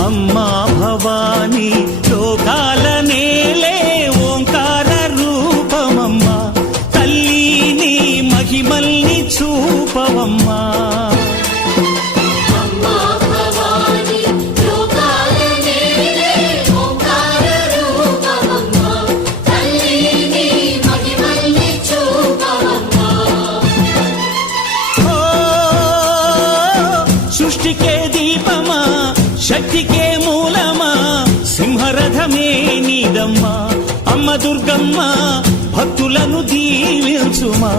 అమ్మా భవానీ లోకాల నేలే ఓంకార రూపమమ్మా తల్లి నీ మహిమల్ని చూపవమ్మా సృష్టికే దీపమా శక్తికే మూలమా సింహరథమే నీదమ్మా అమ్మ దుర్గమ్మ భక్తులను దీవించుమా